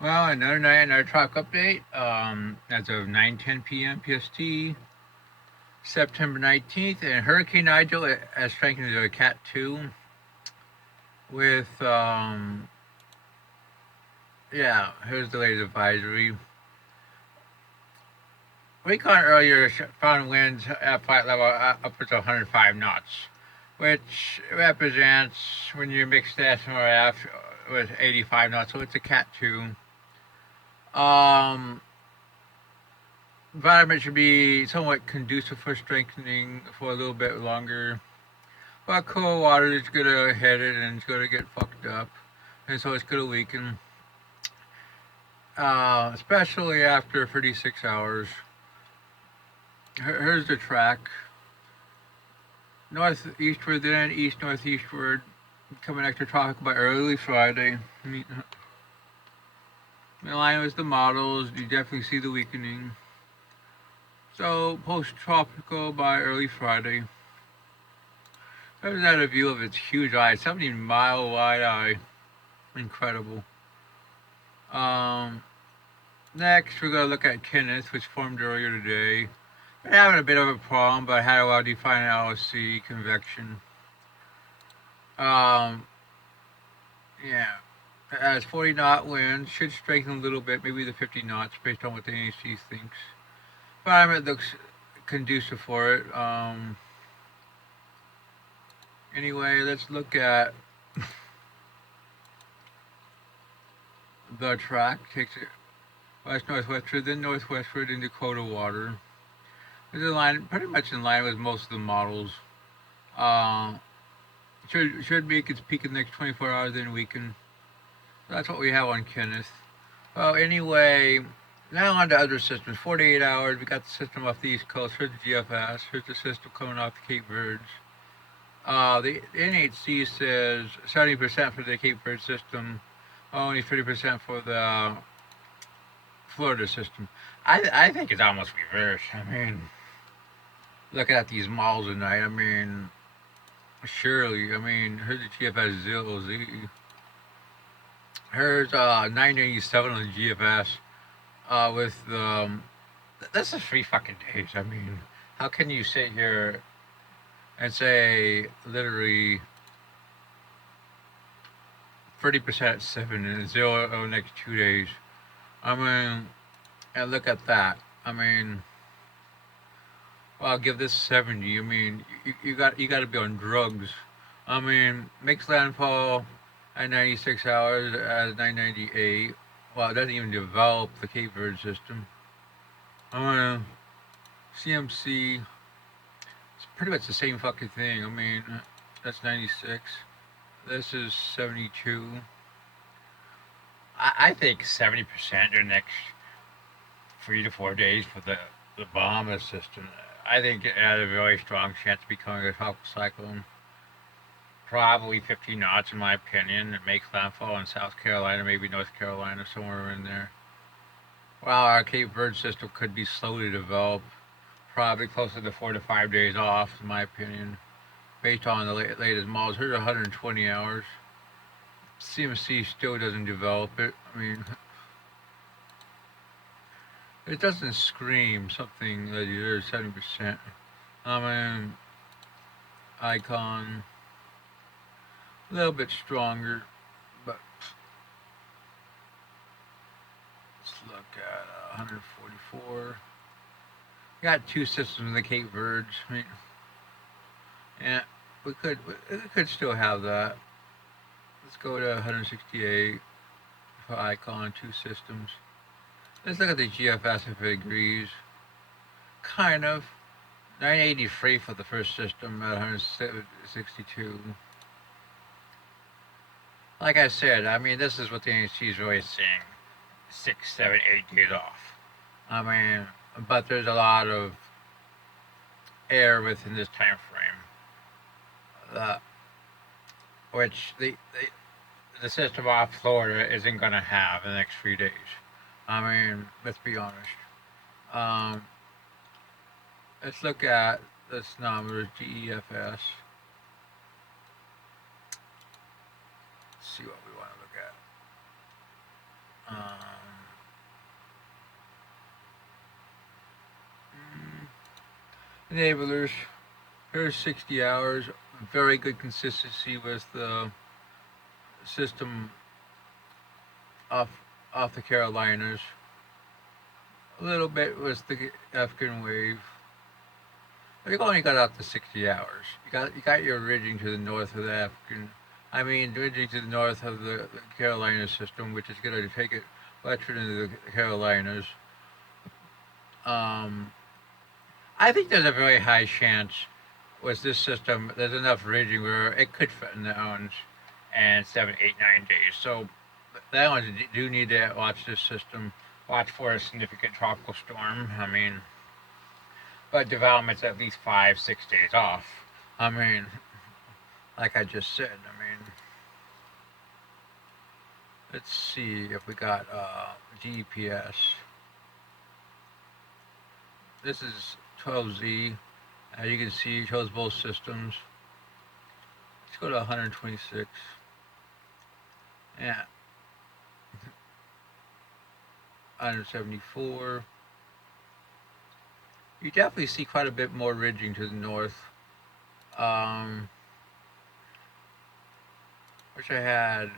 Well, another night, another track update. As of 9:10 p.m. PST, September 19th, and Hurricane Nigel has strengthened to a Cat 2 with, yeah, here's the latest advisory. Recon earlier found winds at flight level upwards of 105 knots, which represents when you mix the SMRF with 85 knots, so it's a Cat 2. Um, Environment should be somewhat conducive for strengthening for a little bit longer. But cold water is gonna hit it and it's gonna get fucked up, and so it's gonna weaken, especially after 36 hours. Here's the track: northeastward, then east northeastward, coming extratropical by early Friday. In line with the models, you definitely see the weakening. So post tropical by early Friday. There's that a view of its huge eye, 70-mile wide eye. Incredible. Um, Next, we're going to look at Kenneth, which formed earlier today. Been having a bit of a problem, but had a well-defined LSC convection. Um, yeah. It has 40 knot winds, should strengthen a little bit, maybe the 50 knots, based on what the NHC thinks. Environment looks conducive for it. Anyway, let's look at the track. Takes it west northwestward, then northwestward into Dakota water. It's in line, pretty much in line with most of the models. Uh, should make its peak in the next 24 hours, then weaken. That's what we have on Kenneth. Well, anyway, now on to other systems. 48 hours. We got the system off the East Coast. Here's the GFS. Here's the system coming off the Cape Verdes. The NHC says 70% for the Cape Verde system, only 30% for the Florida system. I think it's almost reversed. I mean, looking at these malls tonight, I mean, surely, I mean, here's the GFS ZLZ. Here's 997 on the GFS with the. This is 3 fucking days. I mean, how can you sit here and say literally 30% at 7 and 0 over the next 2 days? I mean, and look at that. I mean, well, I'll give this 70. I mean, you got to be on drugs. I mean, makes landfall at 96 hours as 998. Well, it doesn't even develop the Cape Verde system. I mean, CMC, it's pretty much the same fucking thing. I mean, that's 96. This is 72. I think 70% in the next 3 to 4 days for the Bahamas system. I think it had a very strong chance of becoming a tropical cyclone. Probably 50 knots, in my opinion. It makes landfall in South Carolina, maybe North Carolina, somewhere in there. While our Cape Verde system could be slowly developed, probably closer to 4 to 5 days off, in my opinion, based on the latest models. Here's 120 hours. CMC still doesn't develop it. I mean, it doesn't scream something that you're 70%. I mean, Icon, a little bit stronger, but let's look at 144. Got two systems in the Cape Verdes. I mean, yeah, we could still have that. Let's go to 168 for Icon, two systems. Let's look at the GFS if it agrees. Kind of. 983 for the first system at 162. Like I said, I mean, this is what the NHC is really saying. 6, 7, 8 days off. I mean, but there's a lot of air within this time frame, which the system off Florida isn't going to have in the next few days. I mean, let's be honest. Um, let's look at this number, GEFS. Let's see what we want to look at. enablers. Here's 60 hours. Very good consistency with the system off the Carolinas. A little bit with the African wave. But you only got up to 60 hours. You got your ridging to the north of the African. I mean, ridging to the north of the Carolina system, which is going to take it westward into the Carolinas. Um, I think there's a very high chance with this system. There's enough ridging where it could fit in the islands and 7, 8, 9 days. So the islands do need to watch this system. Watch for a significant tropical storm. I mean, but development's at least 5, 6 days off. I mean, like I just said. I mean, let's see if we got GPS. This is 12Z. As you can see, it shows both systems. Let's go to 126. Yeah. 174. You definitely see quite a bit more ridging to the north. Wish I had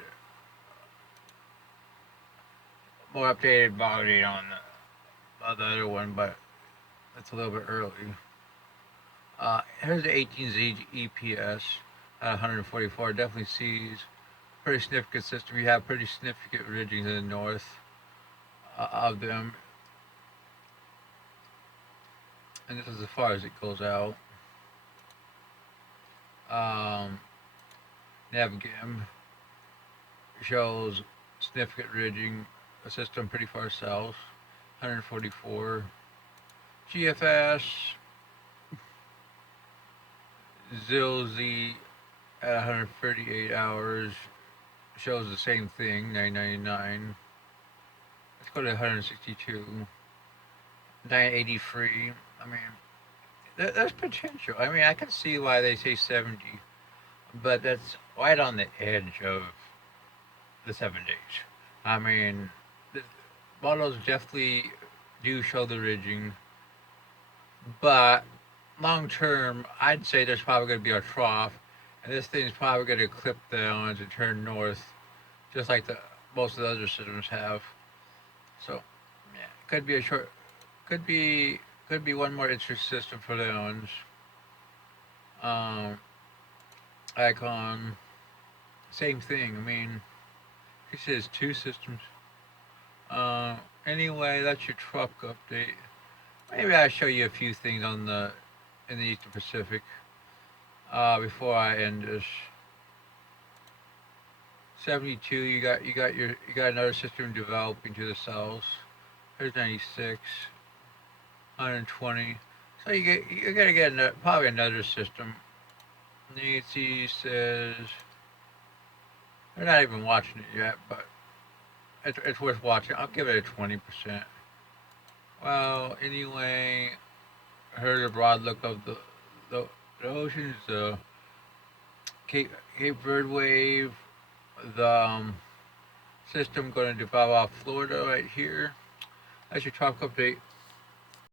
more updated body on the other one, but that's a little bit early. Here's the 18Z EPS at 144. Definitely sees pretty significant system. You have pretty significant ridging to the north of them. And this is as far as it goes out. Navigam shows significant ridging, a system pretty far south, 144. GFS, ZILZ at 138 hours shows the same thing, 999. Let's go to 162. 983. I mean, there's potential. I mean, I can see why they say 70, but that's right on the edge of the 7 days. I mean, the models definitely do show the ridging, but long term, I'd say there's probably going to be a trough, and this thing's probably going to clip the islands and turn north, just like most of the other systems have. So, yeah, could be a short, could be one more interesting system for the islands. Icon, same thing. I mean, he says two systems. Anyway, that's your truck update. Maybe I'll show you a few things in the Eastern Pacific before I end this. 72, you got another system developing to the south. There's 96, 120. So you're gonna get probably another system. Nancy says they're not even watching it yet, but it's worth watching. I'll give it a 20%. Well, anyway, I heard a broad look of the oceans, the Cape Verde wave, the system going to develop off Florida right here. That's your tropical update.